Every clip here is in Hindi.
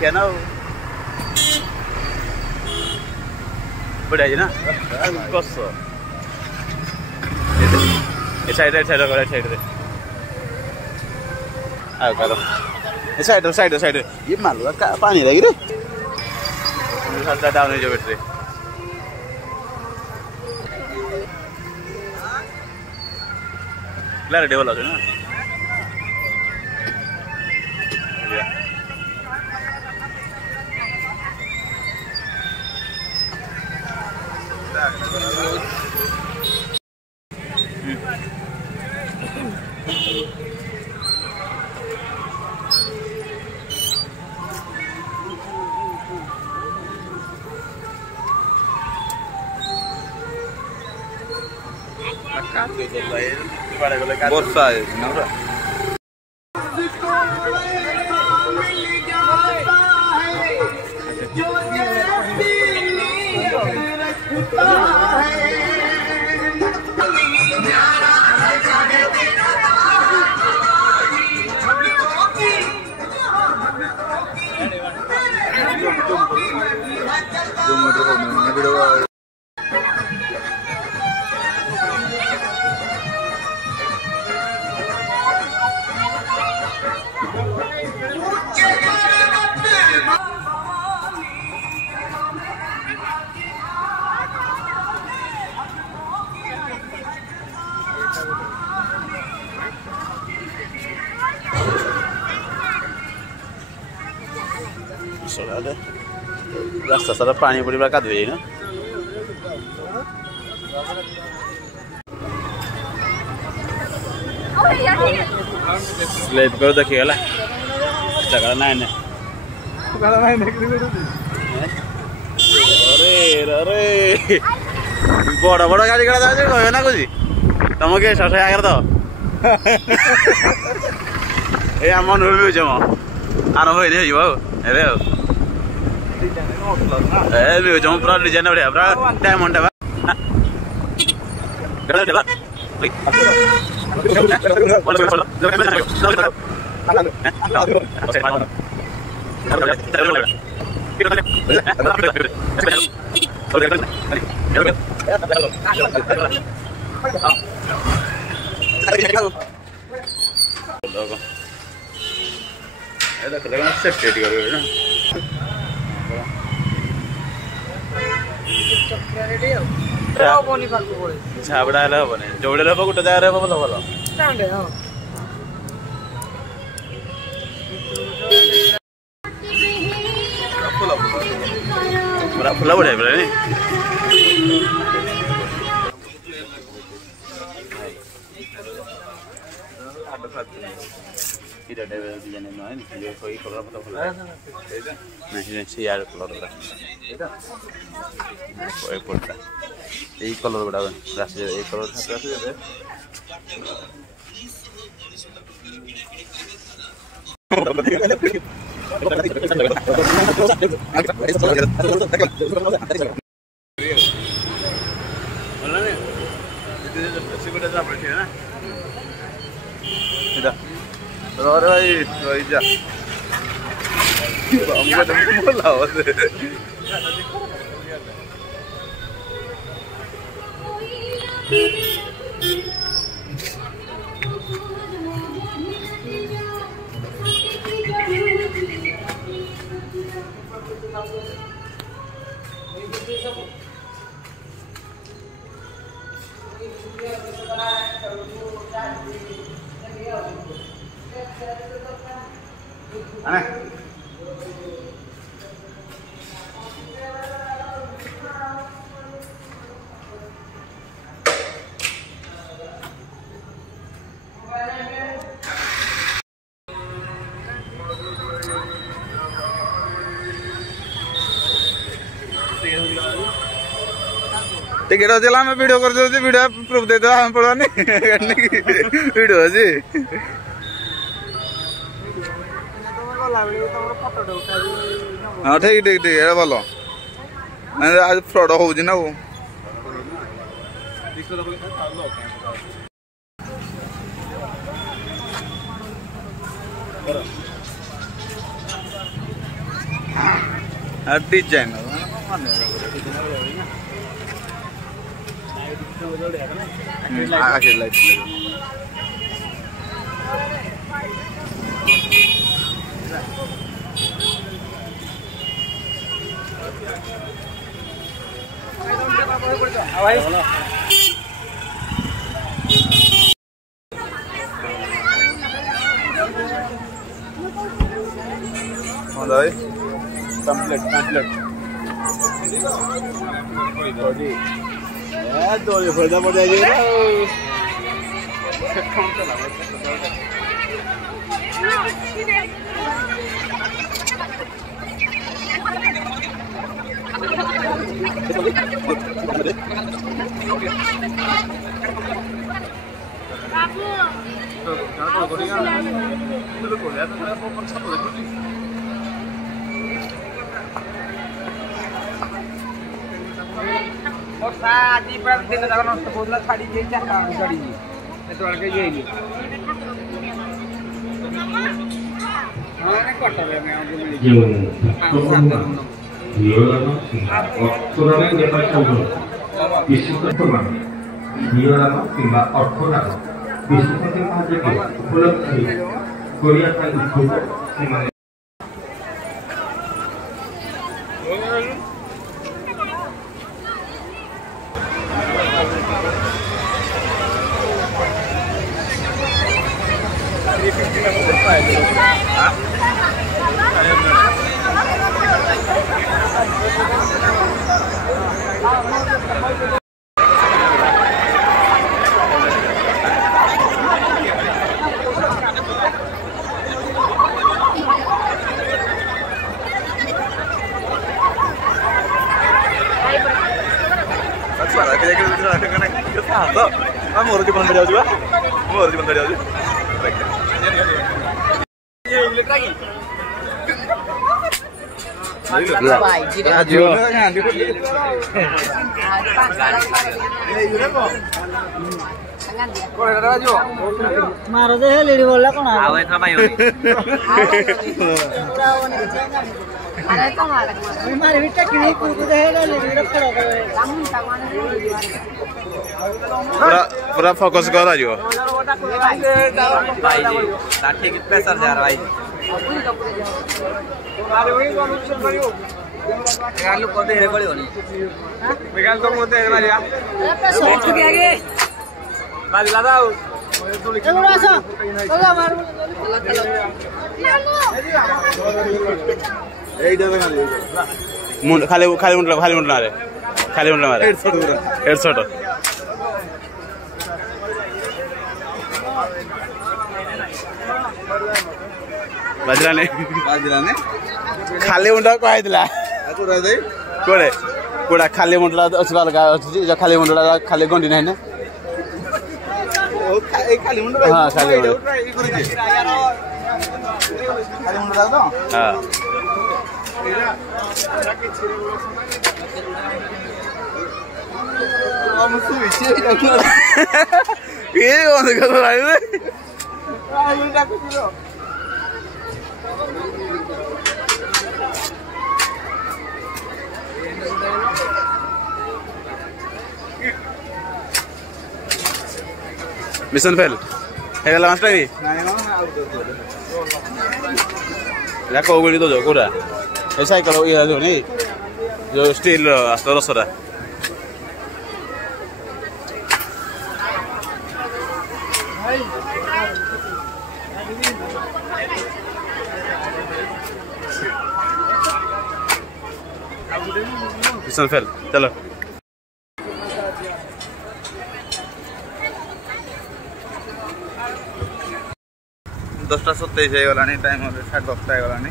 क्या ना बढ़िया जी ना कस साइड ये मालूम का पानी लगी रे डाउन जो बैटरी क्लैरिटी वाला है ना Borsa ¿no? रास्ता सारा पानी पड़ी का धोई ना स्लेप करो देखिए गला जगह ना है अरे अरे बड़ा बड़ा गाड़ी करा जाए कहो ना कुछ तुम के ससे आगर तो ए आम अनुरोध जम आरंभ होई नहीं हो एबे ए म्यूजियम पूरा डिजाइन बढ़िया पूरा डायमंड है झाबड़ा हेल्ला हेनी जोड़े हम गोटे जगह भल भल पूरा फुला बढ़िया এই কলর গুড়া রাশি এই কলর রাশি अरे भाई वही जा टिकेट अच्छे आम वीडियो कर वीडियो प्रूफ दे आम पड़वानी वीडियो अच्छी हाँ ठीक ठीक ठीक है भल आज फ्रड हो डिजाइन कंप्लीट दो फायदा पड़ जाएगा दिन नष्ट बोलना छाड़ी गाड़ी मोर जीवन बढ़िया मोर जीवन बढ़िया मारो दे लेडी बोला कौन आ भाई था भाई अरे तो मारे बेटा किने कूद दे लेडी खड़ा कर पूरा पूरा फोकस कर आजो भाई जी लाठी की प्रेशर जा रहा भाई अरे वही अनुच्छेद करियो निकाल लो कोते रे पड़ी होनी निकाल तो मोते रे मारिया बैठ के आगे बाज ला दाओ थोड़ा सा थोड़ा मारो एइडा खाली मुंड खाली मुंड ना रे खाली मुंड मारे हेडशॉट बाजराने खाली मुंडा को आइतला कोरा दे कोरे कोड़ा खाली मुंडला अछि अलगा अछि जे खाली मुंडला खाली गंडी नै ना ओ खाली मुंडला हां खाली मुंडला खाली मुंडला तो हां हम सुई छे ये ओने कर रहा है आ मुंडा को दिलो मिशन फेल है लास्ट टाइम नहीं ना आउट या को गोली तो जो कोरा ए साइकिल ये जो नहीं जो स्टील रसरा मिशन फेल चलो 10:27 ହେଇଗଲାଣି ଟାଇମ୍ 10:30 ହେଇଗଲାଣି।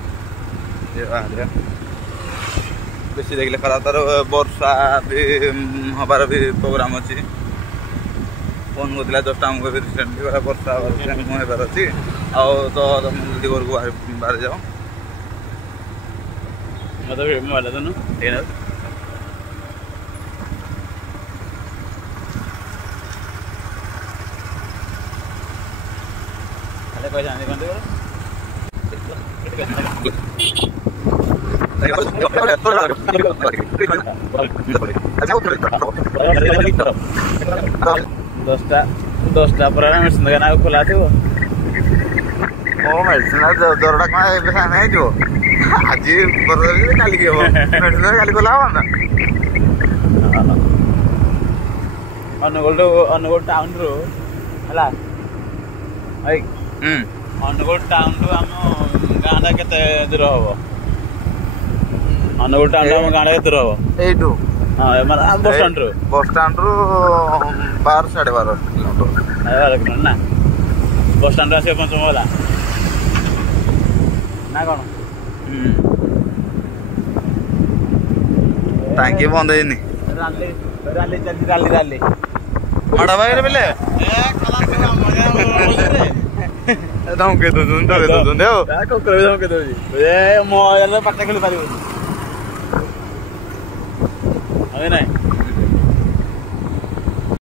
बेसी देखले खराब तार वर्षा भी हबार भी प्रोग्राम अच्छी फोन करथिला 10 टा हमको भी रिसेंटली वर्षा होबार अच्छी आ तो तुम जल्दी घर को बाहर जाओ मतलब मोबाइल दोनों देना अरे कोई जाने कौन दे दसटा पर मेडिसिन दुकान खोला थी मेडिसिन ज्वरटा कौन नहीं जो आज काली मेडिसिन काली खोला हम ना अनुगुल टाउन रू है अनुगुल टाउन रू आम गाँटा के दूर हम अनुगुल टाउन आम गाँटा के दूर हम यू हाँ बस स्टाण्ड रू 12 साढ़े 12 किलोमीटर ना बस स्टाण्ड आस पंचमला ना कौन टांकी बंद है राली राली चलती राली राली बड़ा भाई रे बेले धमके तो सुन तो सुन देओ कोकरे धमके तो ए मो यार पट्टा खेली पारिबो अबे नहीं